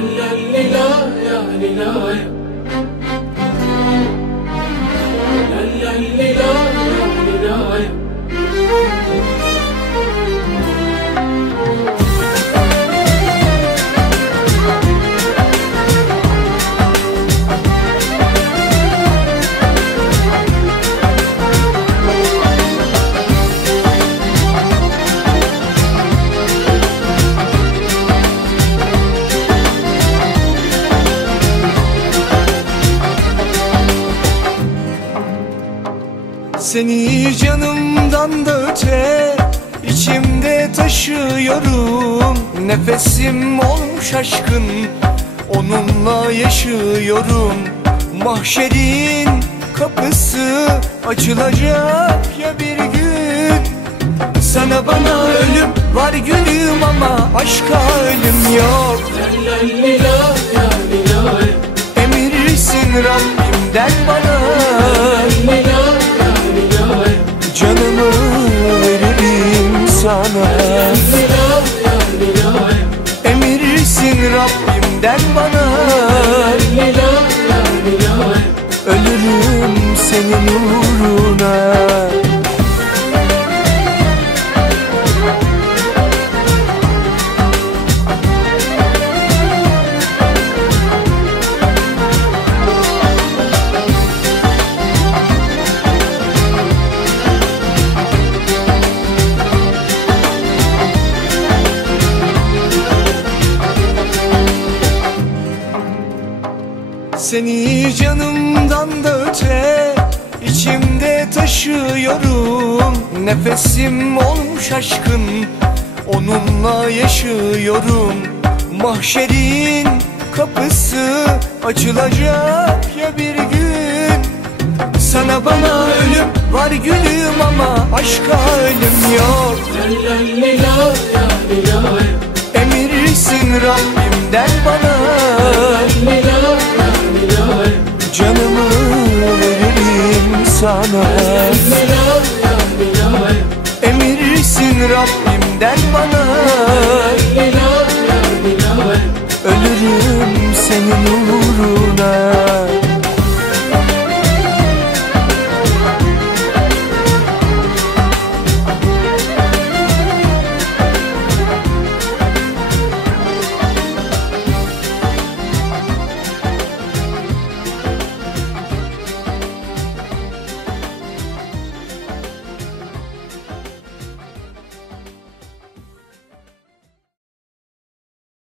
Alleluia, Alleluia. Seni canımdan da öte içimde taşıyorum. Nefesim olmuş aşkın onunla yaşıyorum. Mahşerin kapısı açılacak ya bir gün. Sana bana ölüm var gülüm ama aşka ölüm yok. Emirsin Rabbimden bana Emirsin Rabbimden bana. Ölürüm senin Seni canımdan da öte içimde taşıyorum. Nefesim olmuş aşkın onunla yaşıyorum. Mahşerin kapısı açılacak ya bir gün. Sana bana ölüm var gülüm ama aşka ölüm yok. Emirsin Rabbimden bana sana Emirsin Rabbimden bana. Ölürüm senin uğruna.